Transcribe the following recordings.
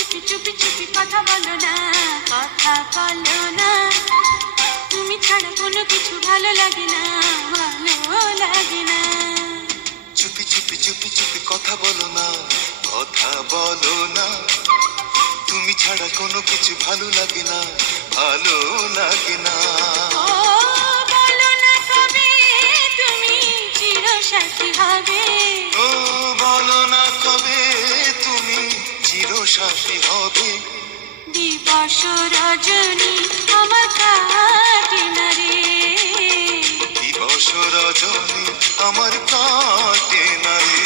চুপি চুপি চুপি কথা বলো না, কথা বলো না। তুমি ছাড়া কোনো কিছু ভালো লাগে না, ভালো লাগে না। চুপি চুপি চুপি চুপি কথা বলো না, কথা বলো না। তুমি ছাড়া কোনো কিছু ভালো লাগে না, ভালো লাগে না। ও বলো না কবে তুমি চিরসাথী হবে। ও বলো না কবে তুমি চিরসাথী হবে। দিবস রজনী আমার কাটে না রে, দিবস রজনী আমার কাটে না রে।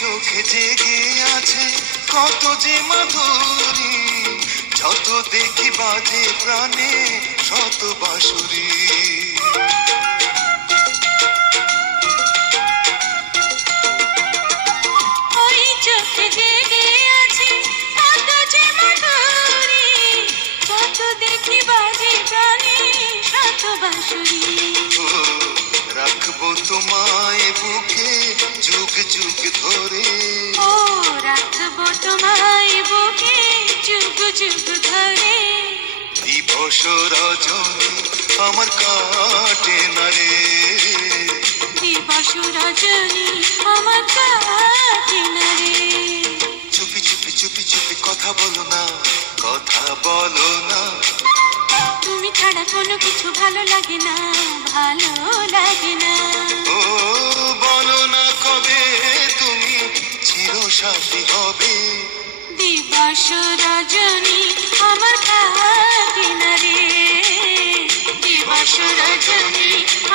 চোখে জেগে আছে কত যে মাধুরী, যত দেখি বাজে প্রাণে শত বাঁশুরি। ওই চোখে জেগে আছে কত যে মাধুরী, যত দেখি বাজে প্রাণে শত বাঁশুরি। ও রাখবো তোমায় বুকে যুগ যুগ ধরে। ও রাখবো তোমায় বুকে যুগ যুগ ধরে। দিবস রজনী আমার কাটে না রে, দিবস রজনী আমার কাটে না রে। চুপি চুপি চুপি চুপি কথা বলো না, কথা বলো না। তুমি ছাড়া কোনো কিছু ভালো লাগে না, ভালো লাগে না। ও বলো না কবে তুমি চিরসাথী হবে। দিবস রজনী আমার কাটে না রে, দিবস রজনী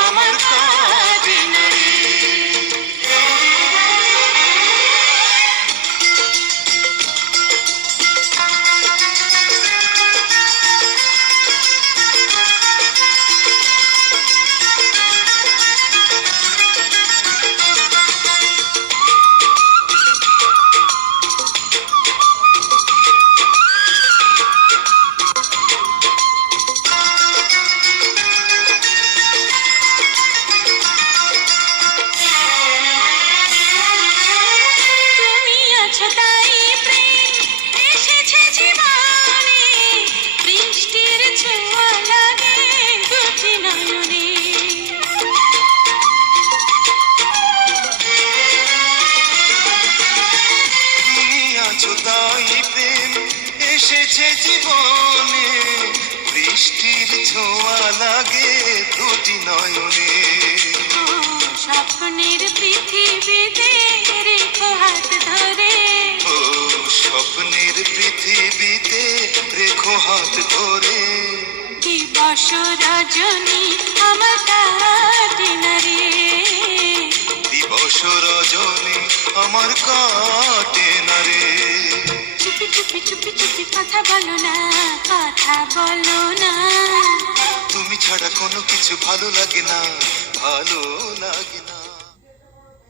আমার কাটে না রে। তাই প্রেম এসেছে জীবনে, বৃষ্টির ছোঁয়া লাগে দুটি নয়নে। তুমি আছো তাই প্রেম এসেছে জীবনে, বৃষ্টির ছোঁয়া লাগে দুটি নয়নে। স্বপ্নের পৃথিবীতে রেখো হাত ধরে। ও স্বপ্নের পৃথিবীতে রেখো হাত ধরে। দিবস রজনী আমার কাটে না রে, দিবস রজনী আমার কাটে না রে। চুপি চুপি চুপি চুপি কথা বলো না, কথা বলো না। তুমি ছাড়া কোনো কিছু ভালো লাগে না, ভালো লাগে না।